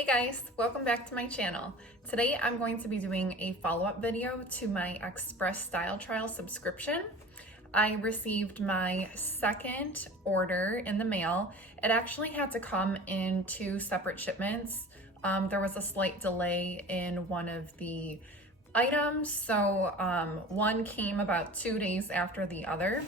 Hey guys, welcome back to my channel. Today I'm going to be doing a follow-up video to my Express Style Trial subscription. I received my second order in the mail. It actually had to come in two separate shipments. There was a slight delay in one of the items, so one came about 2 days after the other.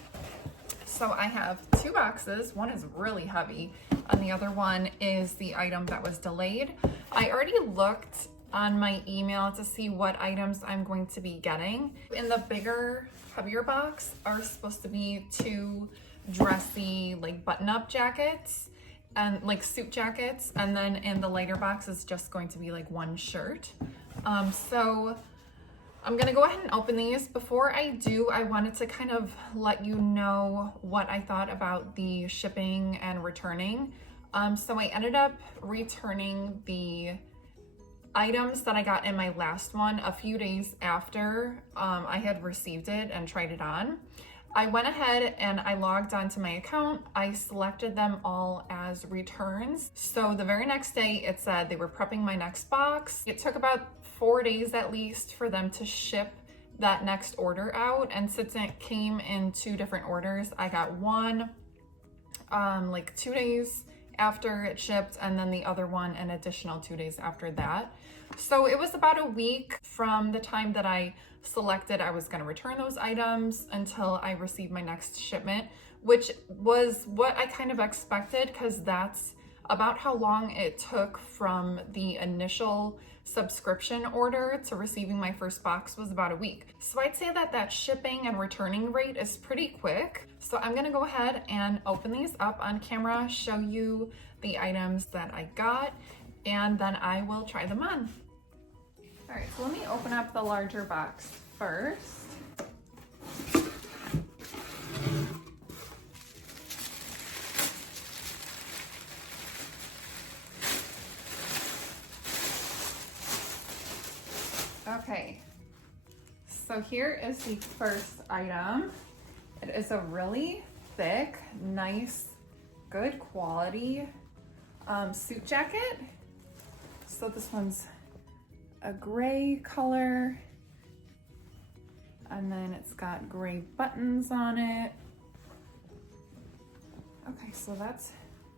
So I have two boxes. One is really heavy and the other one is the item that was delayed. I already looked on my email to see what items I'm going to be getting. In the bigger, heavier box are supposed to be two dressy like button-up jackets and like suit jackets, and then in the lighter box is just going to be like one shirt. So I'm gonna go ahead and open these. Before I do, I wanted to kind of let you know what I thought about the shipping and returning. So I ended up returning the items that I got in my last one a few days after I had received it and tried it on. I went ahead and I logged onto my account. I selected them all as returns. So the very next day it said they were prepping my next box. It took about 4 days at least for them to ship that next order out. And since it came in two different orders, I got one like 2 days after it shipped, and then the other one an additional 2 days after that. So it was about a week from the time that I selected I was going to return those items until I received my next shipment, which was what I kind of expected, because that's about how long it took from the initial subscription order to receiving my first box, was about a week. So I'd say that that shipping and returning rate is pretty quick. So I'm gonna go ahead and open these up on camera, show you the items that I got, and then I will try them on. All right, so let me open up the larger box first. Okay, so here is the first item. It is a really thick, nice, good quality suit jacket. So this one's a gray color, and then it's got gray buttons on it. Okay, so that's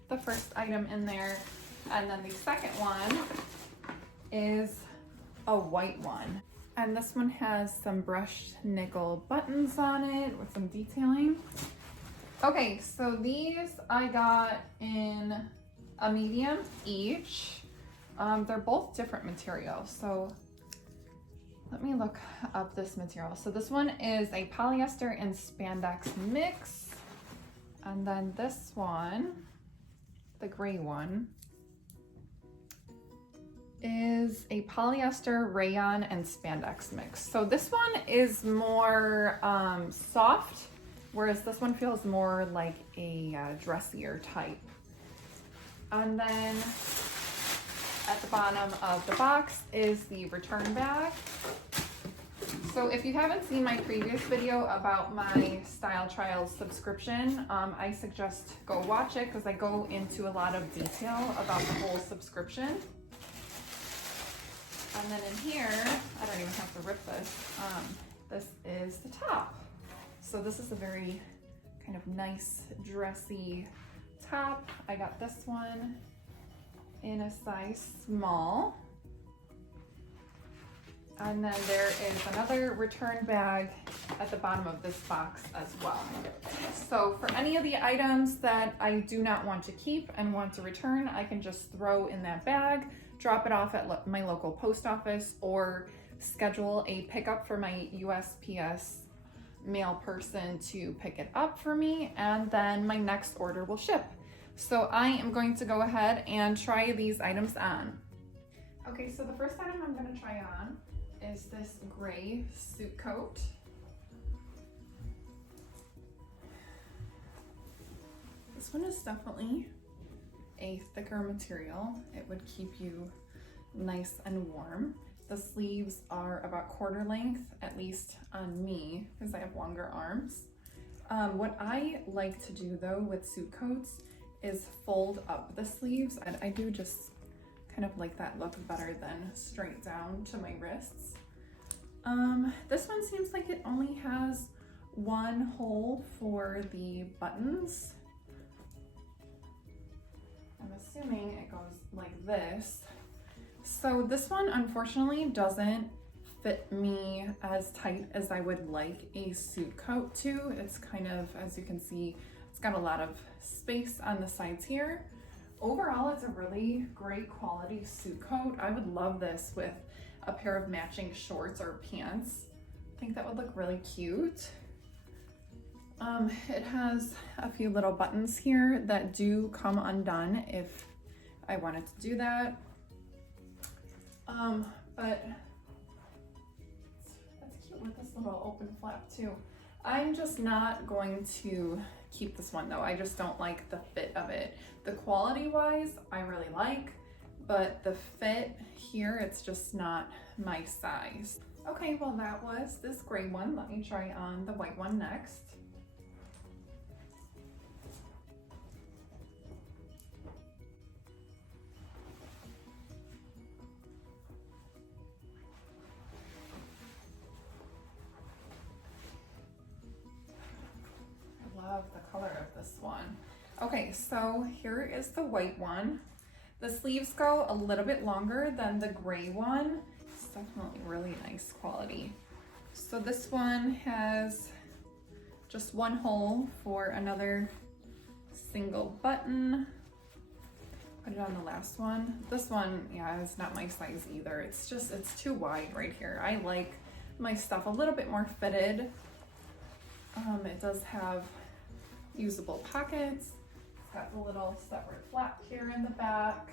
the first item in there. And then the second one is a white one, and this one has some brushed nickel buttons on it with some detailing. Okay, so these I got in a medium each. They're both different materials, so let me look up this material. So this one is a polyester and spandex mix, and then this one, the gray one, is a polyester, rayon, and spandex mix. So this one is more soft, whereas this one feels more like a dressier type. And then at the bottom of the box is the return bag. So if you haven't seen my previous video about my Style Trials subscription, I suggest go watch it, because I go into a lot of detail about the whole subscription. And then in here, I don't even have to rip this. This is the top. So this is a very kind of nice, dressy top. I got this one in a size small. And then there is another return bag at the bottom of this box as well. So for any of the items that I do not want to keep and want to return, I can just throw in that bag, drop it off at my local post office, or schedule a pickup for my USPS mail person to pick it up for me, and then my next order will ship. So I am going to go ahead and try these items on. Okay, so the first item I'm going to try on is this gray suit coat. This one is definitely a thicker material. It would keep you nice and warm. The sleeves are about quarter length, at least on me, because I have longer arms. What I like to do though with suit coats is fold up the sleeves, and I do just kind of like that look better than straight down to my wrists. This one seems like it only has one hole for the buttons. I'm assuming it goes like this. So this one unfortunately doesn't fit me as tight as I would like a suit coat to. It's kind of, as you can see, it's got a lot of space on the sides here. Overall, it's a really great quality suit coat. I would love this with a pair of matching shorts or pants. I think that would look really cute. It has a few little buttons here that do come undone if I wanted to do that. But that's cute with this little open flap too. I'm just not going to keep this one though. I just don't like the fit of it. The quality wise, I really like, but the fit here, it's just not my size. Okay, well that was this gray one. Let me try on the white one next. Love the color of this one. Okay, so here is the white one. The sleeves go a little bit longer than the gray one. It's definitely really nice quality. So this one has just one hole for another single button. Put it on the last one. This one, yeah, is not my size either. It's too wide right here. I like my stuff a little bit more fitted. It does have usable pockets. It's got the little separate flap here in the back.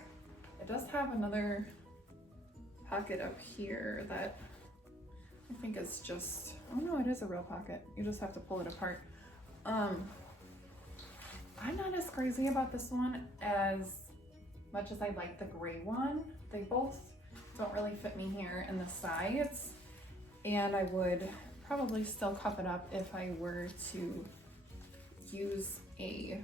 It does have another pocket up here that I think is just, oh no, it is a real pocket. You just have to pull it apart. I'm not as crazy about this one as much as I like the gray one. They both don't really fit me here in the sides, and I would probably still cuff it up if I were to use a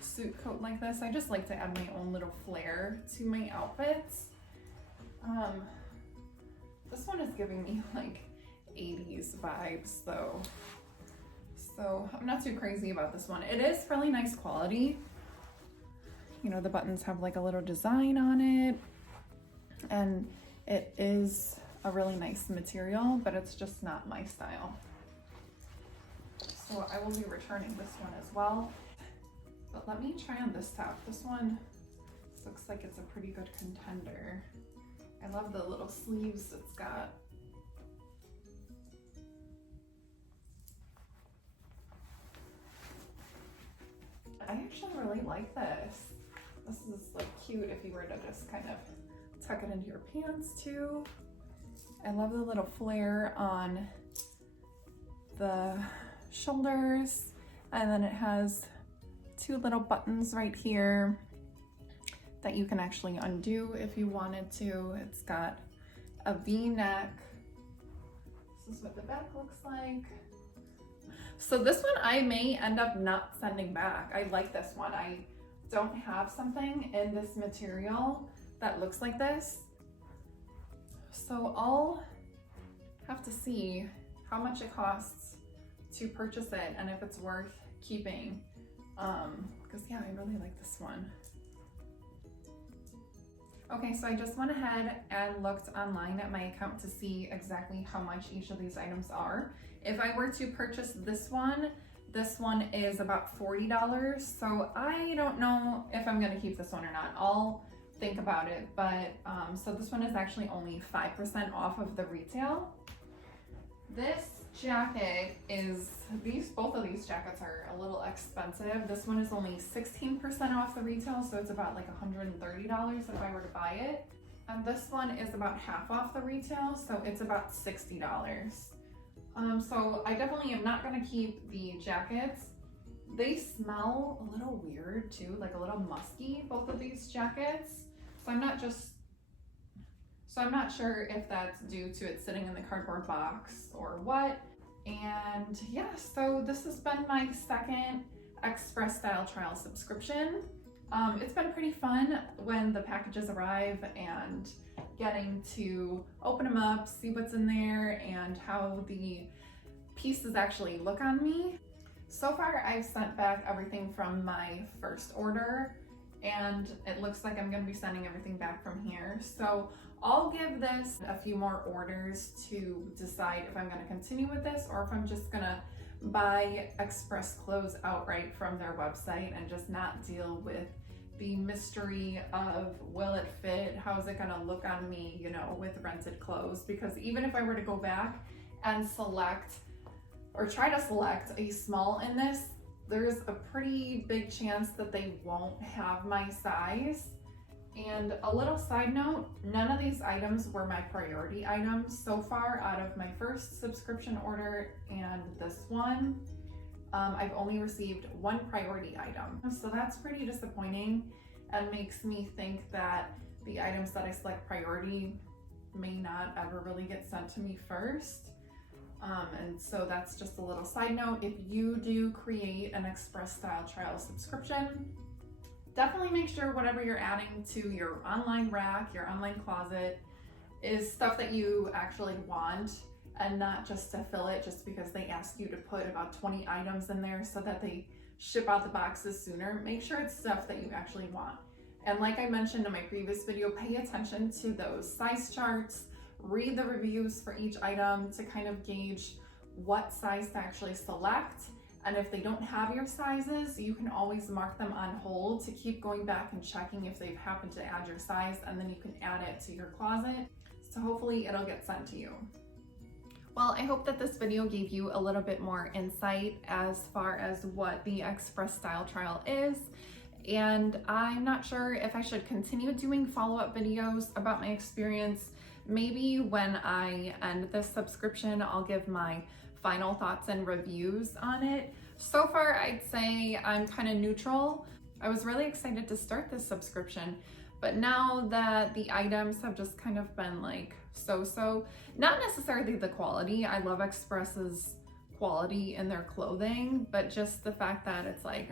suit coat like this. I just like to add my own little flair to my outfits. This one is giving me like 80s vibes though, so I'm not too crazy about this one. It is really nice quality. You know, the buttons have like a little design on it, and it is a really nice material, but it's just not my style. So I will be returning this one as well. But let me try on this top. This one looks like it's a pretty good contender. I love the little sleeves it's got. I actually really like this. This is like cute if you were to just kind of tuck it into your pants too. I love the little flare on the shoulders, and then it has two little buttons right here that you can actually undo if you wanted to. It's got a V-neck. This is what the back looks like. So this one I may end up not sending back. I like this one. I don't have something in this material that looks like this. So I'll have to see how much it costs to purchase it and if it's worth keeping. Because yeah, I really like this one. Okay, so I just went ahead and looked online at my account to see exactly how much each of these items are. If I were to purchase this one is about $40. So I don't know if I'm gonna keep this one or not. I'll think about it, but so this one is actually only 5% off of the retail. This jacket is, both of these jackets are a little expensive. This one is only 16% off the retail, so it's about like $130 if I were to buy it. And this one is about half off the retail, so it's about $60. So I definitely am not gonna keep the jackets. They smell a little weird too, like a little musky, both of these jackets. So I'm not sure if that's due to it sitting in the cardboard box or what. And yeah, so this has been my second Express Style Trial subscription. It's been pretty fun when the packages arrive and getting to open them up, see what's in there, and how the pieces actually look on me. So far, I've sent back everything from my first order, and it looks like I'm going to be sending everything back from here. So I'll give this a few more orders to decide if I'm going to continue with this or if I'm just going to buy express clothes outright from their website and just not deal with the mystery of will it fit, how is it going to look on me, you know, with rented clothes. Because even if I were to go back and select or try to select a small in this, there's a pretty big chance that they won't have my size. And a little side note, none of these items were my priority items so far out of my first subscription order and this one. I've only received one priority item. So that's pretty disappointing and makes me think that the items that I select priority may not ever really get sent to me first. And so that's just a little side note. If you do create an express style trial subscription, definitely make sure whatever you're adding to your online rack, your online closet, is stuff that you actually want and not just to fill it just because they ask you to put about 20 items in there so that they ship out the boxes sooner. Make sure it's stuff that you actually want. And like I mentioned in my previous video, pay attention to those size charts, read the reviews for each item to kind of gauge what size to actually select. And if they don't have your sizes, you can always mark them on hold to keep going back and checking if they've happened to add your size, and then you can add it to your closet. So hopefully it'll get sent to you. Well, I hope that this video gave you a little bit more insight as far as what the express style trial is. And I'm not sure if I should continue doing follow-up videos about my experience. Maybe when I end this subscription, I'll give my final thoughts and reviews on it. So far, I'd say I'm kind of neutral. I was really excited to start this subscription, but now that the items have just kind of been like so-so, not necessarily the quality. I love Express's quality in their clothing, but just the fact that it's like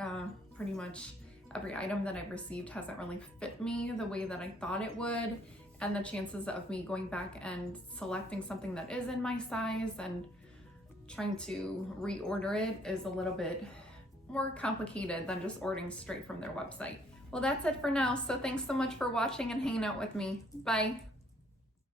pretty much every item that I've received hasn't really fit me the way that I thought it would. And the chances of me going back and selecting something that is in my size and trying to reorder it is a little bit more complicated than just ordering straight from their website. Well, that's it for now. So thanks so much for watching and hanging out with me. Bye.